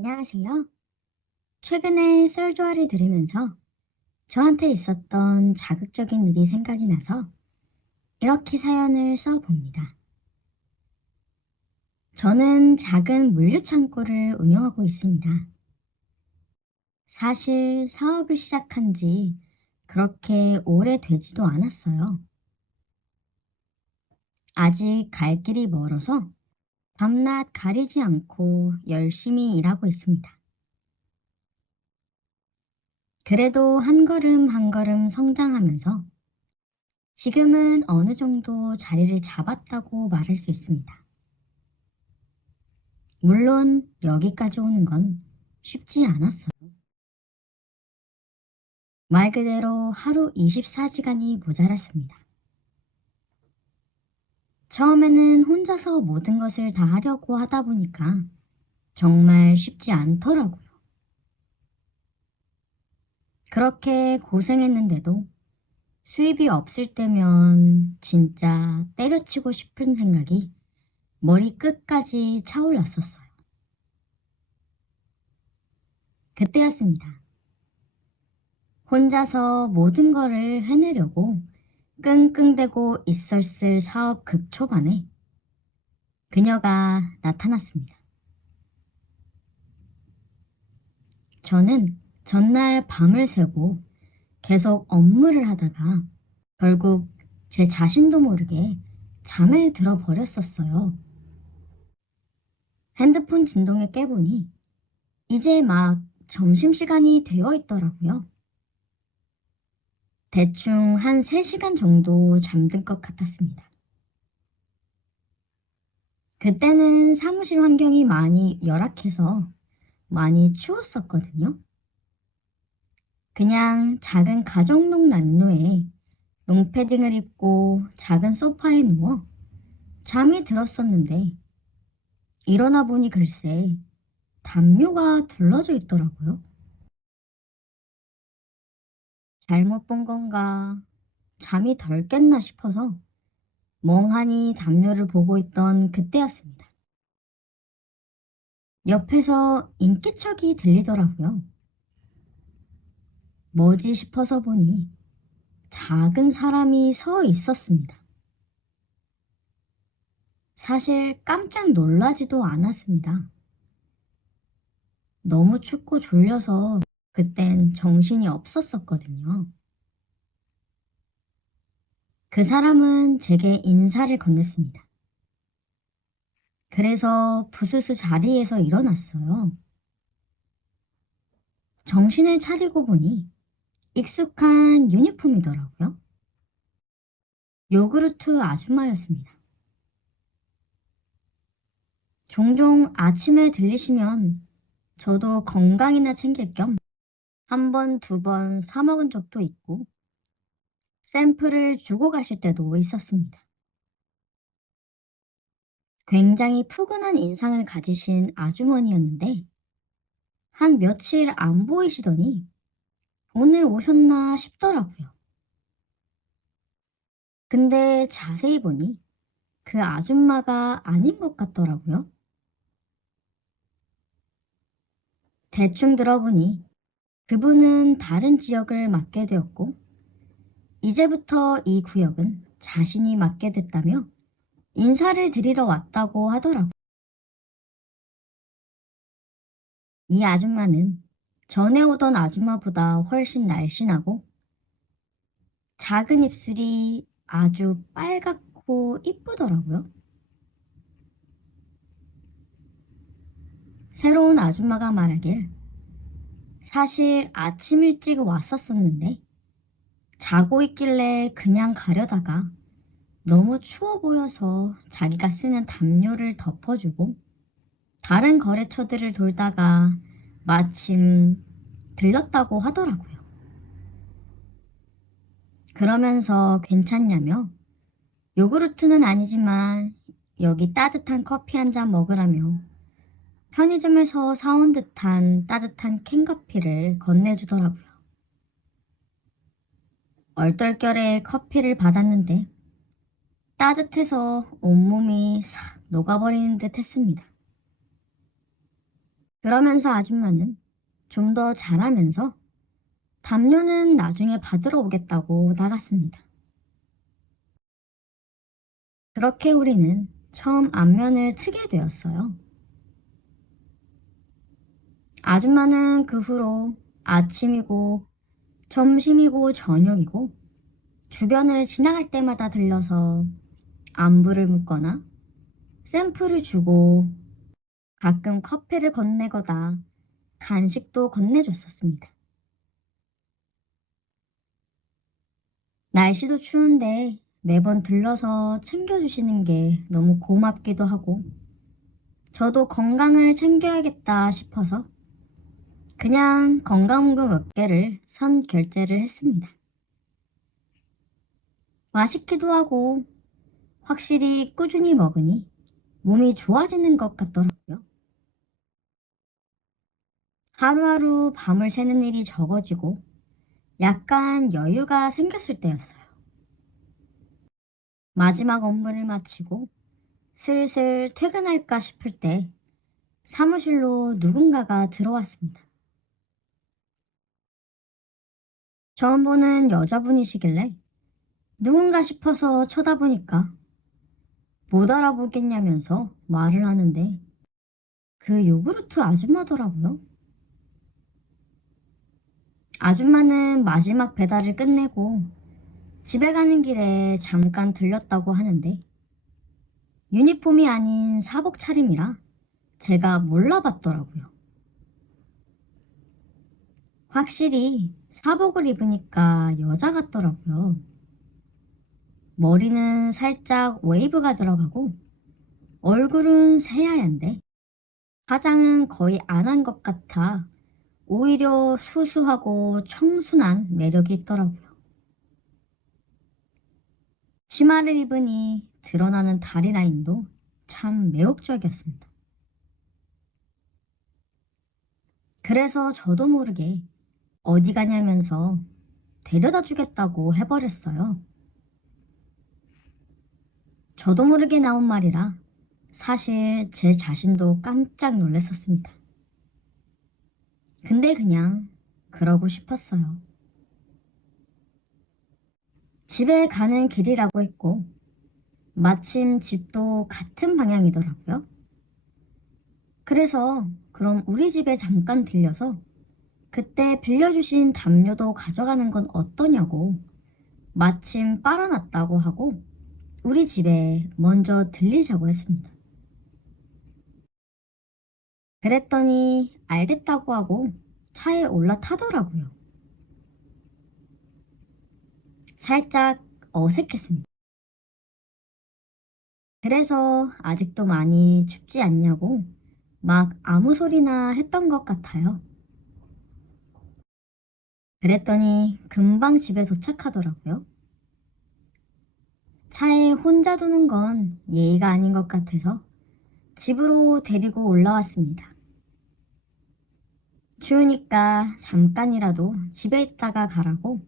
안녕하세요. 최근에 썰조화를 들으면서 저한테 있었던 자극적인 일이 생각이 나서 이렇게 사연을 써봅니다. 저는 작은 물류 창고를 운영하고 있습니다. 사실 사업을 시작한 지 그렇게 오래되지도 않았어요. 아직 갈 길이 멀어서 밤낮 가리지 않고 열심히 일하고 있습니다. 그래도 한 걸음 한 걸음 성장하면서 지금은 어느 정도 자리를 잡았다고 말할 수 있습니다. 물론 여기까지 오는 건 쉽지 않았어요. 말 그대로 하루 24시간이 모자랐습니다. 처음에는 혼자서 모든 것을 다 하려고 하다 보니까 정말 쉽지 않더라고요. 그렇게 고생했는데도 수입이 없을 때면 진짜 때려치고 싶은 생각이 머리 끝까지 차올랐었어요. 그때였습니다. 혼자서 모든 거를 해내려고 끙끙대고 있었을 사업 극초반에 그녀가 나타났습니다. 저는 전날 밤을 새고 계속 업무를 하다가 결국 제 자신도 모르게 잠에 들어 버렸었어요. 핸드폰 진동에 깨보니 이제 막 점심시간이 되어 있더라고요. 대충 한 3시간 정도 잠든 것 같았습니다. 그때는 사무실 환경이 많이 열악해서 많이 추웠었거든요. 그냥 작은 가정용 난로에 롱패딩을 입고 작은 소파에 누워 잠이 들었었는데 일어나 보니 글쎄 담요가 둘러져 있더라고요. 잘못 본 건가 잠이 덜 깼나 싶어서 멍하니 담요를 보고 있던 그때였습니다. 옆에서 인기척이 들리더라고요. 뭐지 싶어서 보니 작은 사람이 서 있었습니다. 사실 깜짝 놀라지도 않았습니다. 너무 춥고 졸려서 그땐 정신이 없었었거든요. 그 사람은 제게 인사를 건넸습니다. 그래서 부스스 자리에서 일어났어요. 정신을 차리고 보니 익숙한 유니폼이더라고요. 요구르트 아줌마였습니다. 종종 아침에 들리시면 저도 건강이나 챙길 겸 한 번, 두 번 사 먹은 적도 있고 샘플을 주고 가실 때도 있었습니다. 굉장히 푸근한 인상을 가지신 아주머니였는데 한 며칠 안 보이시더니 오늘 오셨나 싶더라고요. 근데 자세히 보니 그 아줌마가 아닌 것 같더라고요. 대충 들어보니 그분은 다른 지역을 맡게 되었고 이제부터 이 구역은 자신이 맡게 됐다며 인사를 드리러 왔다고 하더라고요. 이 아줌마는 전에 오던 아줌마보다 훨씬 날씬하고 작은 입술이 아주 빨갛고 이쁘더라고요. 새로운 아줌마가 말하길 사실 아침 일찍 왔었었는데 자고 있길래 그냥 가려다가 너무 추워 보여서 자기가 쓰는 담요를 덮어주고 다른 거래처들을 돌다가 마침 들렸다고 하더라고요. 그러면서 괜찮냐며 요구르트는 아니지만 여기 따뜻한 커피 한 잔 먹으라며 편의점에서 사온 듯한 따뜻한 캔커피를 건네주더라고요. 얼떨결에 커피를 받았는데 따뜻해서 온몸이 싹 녹아버리는 듯 했습니다. 그러면서 아줌마는 좀 더 잘하면서 담요는 나중에 받으러 오겠다고 나갔습니다. 그렇게 우리는 처음 안면을 트게 되었어요. 아줌마는 그 후로 아침이고 점심이고 저녁이고 주변을 지나갈 때마다 들려서 안부를 묻거나 샘플을 주고 가끔 커피를 건네거나 간식도 건네줬었습니다. 날씨도 추운데 매번 들러서 챙겨주시는 게 너무 고맙기도 하고 저도 건강을 챙겨야겠다 싶어서 그냥 건강음료 몇 개를 선 결제를 했습니다. 맛있기도 하고 확실히 꾸준히 먹으니 몸이 좋아지는 것 같더라고요. 하루하루 밤을 새는 일이 적어지고 약간 여유가 생겼을 때였어요. 마지막 업무를 마치고 슬슬 퇴근할까 싶을 때 사무실로 누군가가 들어왔습니다. 처음 보는 여자분이시길래 누군가 싶어서 쳐다보니까 못 알아보겠냐면서 말을 하는데 그 요구르트 아줌마더라고요. 아줌마는 마지막 배달을 끝내고 집에 가는 길에 잠깐 들렸다고 하는데 유니폼이 아닌 사복 차림이라 제가 몰라봤더라고요. 확실히 사복을 입으니까 여자 같더라고요. 머리는 살짝 웨이브가 들어가고 얼굴은 새하얀데 화장은 거의 안 한 것 같아 오히려 수수하고 청순한 매력이 있더라고요. 치마를 입으니 드러나는 다리 라인도 참 매혹적이었습니다. 그래서 저도 모르게 어디 가냐면서 데려다 주겠다고 해버렸어요. 저도 모르게 나온 말이라 사실 제 자신도 깜짝 놀랐었습니다. 근데 그냥 그러고 싶었어요. 집에 가는 길이라고 했고 마침 집도 같은 방향이더라고요. 그래서 그럼 우리 집에 잠깐 들려서 그때 빌려주신 담요도 가져가는 건 어떠냐고 마침 빨아놨다고 하고 우리 집에 먼저 들리자고 했습니다. 그랬더니 알겠다고 하고 차에 올라타더라고요. 살짝 어색했습니다. 그래서 아직도 많이 춥지 않냐고 막 아무 소리나 했던 것 같아요. 그랬더니 금방 집에 도착하더라고요. 차에 혼자 두는 건 예의가 아닌 것 같아서 집으로 데리고 올라왔습니다. 추우니까 잠깐이라도 집에 있다가 가라고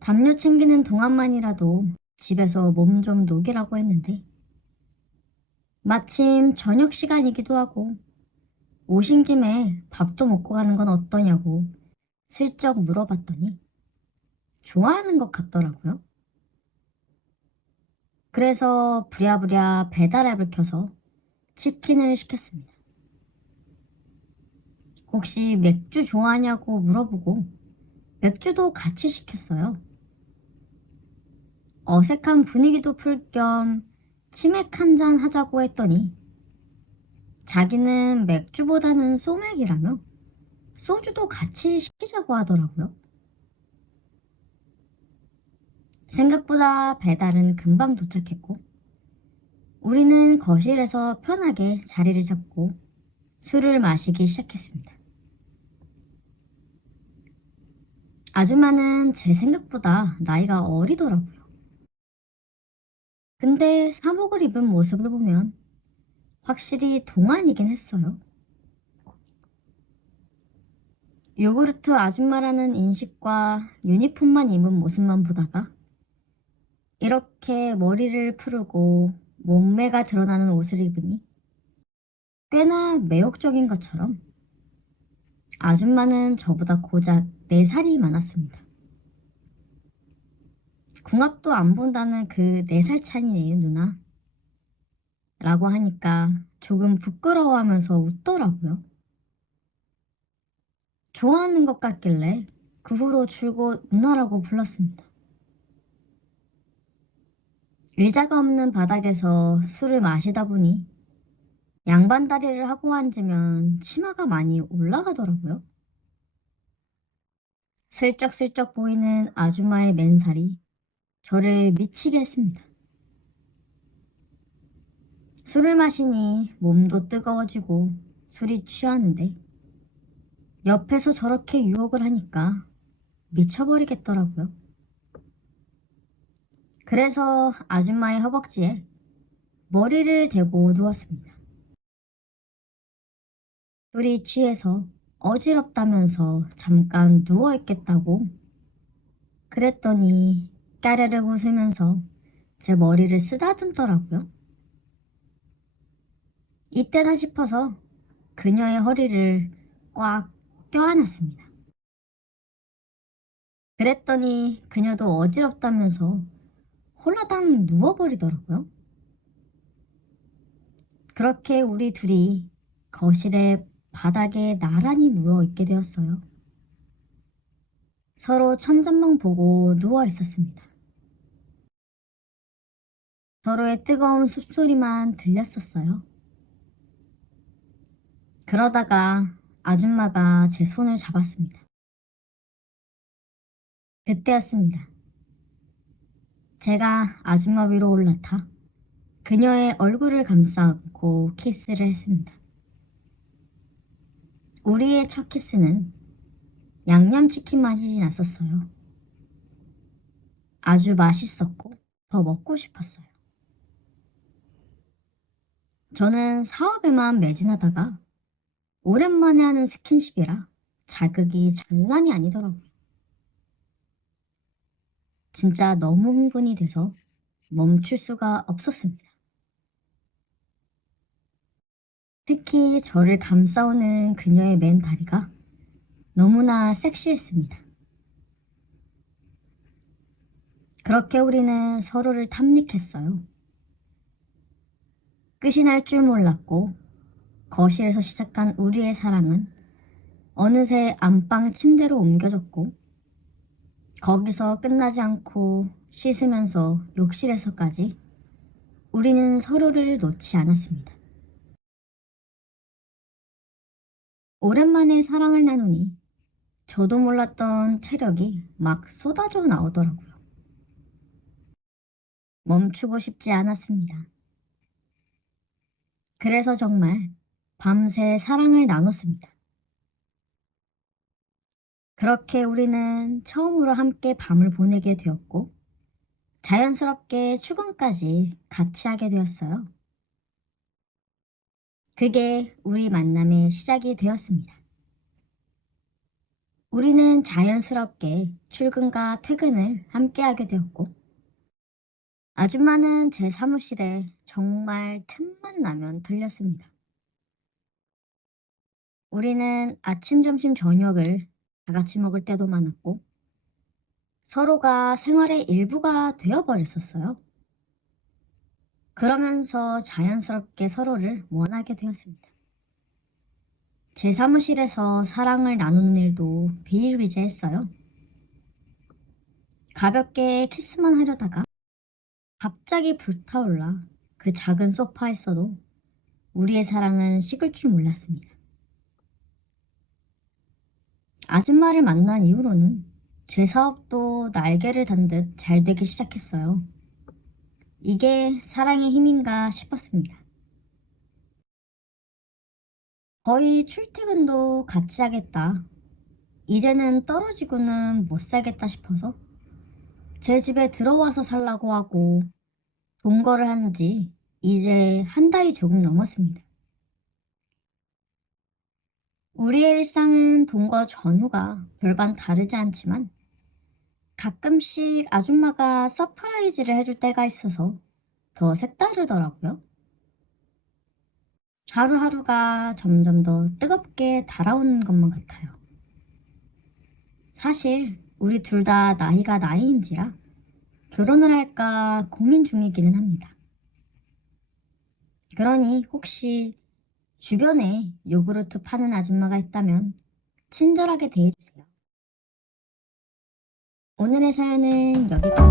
담요 챙기는 동안만이라도 집에서 몸 좀 녹이라고 했는데 마침 저녁 시간이기도 하고 오신 김에 밥도 먹고 가는 건 어떠냐고 슬쩍 물어봤더니 좋아하는 것 같더라고요. 그래서 부랴부랴 배달 앱을 켜서 치킨을 시켰습니다. 혹시 맥주 좋아하냐고 물어보고 맥주도 같이 시켰어요. 어색한 분위기도 풀 겸 치맥 한 잔 하자고 했더니 자기는 맥주보다는 소맥이라며 소주도 같이 시키자고 하더라고요. 생각보다 배달은 금방 도착했고 우리는 거실에서 편하게 자리를 잡고 술을 마시기 시작했습니다. 아줌마는 제 생각보다 나이가 어리더라고요. 근데 사복을 입은 모습을 보면 확실히 동안이긴 했어요. 요구르트 아줌마라는 인식과 유니폼만 입은 모습만 보다가 이렇게 머리를 풀고 몸매가 드러나는 옷을 입으니 꽤나 매혹적인 것처럼 아줌마는 저보다 고작 4살이 많았습니다. 궁합도 안 본다는 그 4살 차이네요, 누나. 라고 하니까 조금 부끄러워하면서 웃더라고요. 좋아하는 것 같길래 그 후로 줄곧 누나라고 불렀습니다. 의자가 없는 바닥에서 술을 마시다 보니 양반다리를 하고 앉으면 치마가 많이 올라가더라고요. 슬쩍슬쩍 보이는 아줌마의 맨살이 저를 미치게 했습니다. 술을 마시니 몸도 뜨거워지고 술이 취하는데 옆에서 저렇게 유혹을 하니까 미쳐버리겠더라고요. 그래서 아줌마의 허벅지에 머리를 대고 누웠습니다. 술이 취해서 어지럽다면서 잠깐 누워있겠다고 그랬더니 까르르 웃으면서 제 머리를 쓰다듬더라고요. 이때다 싶어서 그녀의 허리를 꽉 껴안았습니다. 그랬더니 그녀도 어지럽다면서 홀라당 누워버리더라고요. 그렇게 우리 둘이 거실에 바닥에 나란히 누워있게 되었어요. 서로 천장만 보고 누워 있었습니다. 서로의 뜨거운 숨소리만 들렸었어요. 그러다가 아줌마가 제 손을 잡았습니다. 그때였습니다. 제가 아줌마 위로 올라타 그녀의 얼굴을 감싸 안고 키스를 했습니다. 우리의 첫 키스는 양념치킨 맛이 났었어요. 아주 맛있었고 더 먹고 싶었어요. 저는 사업에만 매진하다가 오랜만에 하는 스킨십이라 자극이 장난이 아니더라고요. 진짜 너무 흥분이 돼서 멈출 수가 없었습니다. 특히 저를 감싸오는 그녀의 맨 다리가 너무나 섹시했습니다. 그렇게 우리는 서로를 탐닉했어요. 끝이 날 줄 몰랐고 거실에서 시작한 우리의 사랑은 어느새 안방 침대로 옮겨졌고 거기서 끝나지 않고 씻으면서 욕실에서까지 우리는 서로를 놓지 않았습니다. 오랜만에 사랑을 나누니 저도 몰랐던 체력이 막 쏟아져 나오더라고요. 멈추고 싶지 않았습니다. 그래서 정말 밤새 사랑을 나눴습니다. 그렇게 우리는 처음으로 함께 밤을 보내게 되었고 자연스럽게 출근까지 같이 하게 되었어요. 그게 우리 만남의 시작이 되었습니다. 우리는 자연스럽게 출근과 퇴근을 함께 하게 되었고 아줌마는 제 사무실에 정말 틈만 나면 들렸습니다. 우리는 아침, 점심, 저녁을 다 같이 먹을 때도 많았고 서로가 생활의 일부가 되어버렸었어요. 그러면서 자연스럽게 서로를 원하게 되었습니다. 제 사무실에서 사랑을 나누는 일도 비일비재했어요. 가볍게 키스만 하려다가 갑자기 불타올라 그 작은 소파에서도 우리의 사랑은 식을 줄 몰랐습니다. 아줌마를 만난 이후로는 제 사업도 날개를 단 듯 잘 되기 시작했어요. 이게 사랑의 힘인가 싶었습니다. 거의 출퇴근도 같이 하겠다. 이제는 떨어지고는 못 살겠다 싶어서 제 집에 들어와서 살라고 하고 동거를 한 지 이제 한 달이 조금 넘었습니다. 우리의 일상은 동거 전후가 별반 다르지 않지만 가끔씩 아줌마가 서프라이즈를 해줄 때가 있어서 더 색다르더라고요. 하루하루가 점점 더 뜨겁게 달아오는 것만 같아요. 사실 우리 둘 다 나이가 나이인지라 결혼을 할까 고민 중이기는 합니다. 그러니 혹시 주변에 요구르트 파는 아줌마가 있다면 친절하게 대해주세요. 오늘의 사연은 여기까지.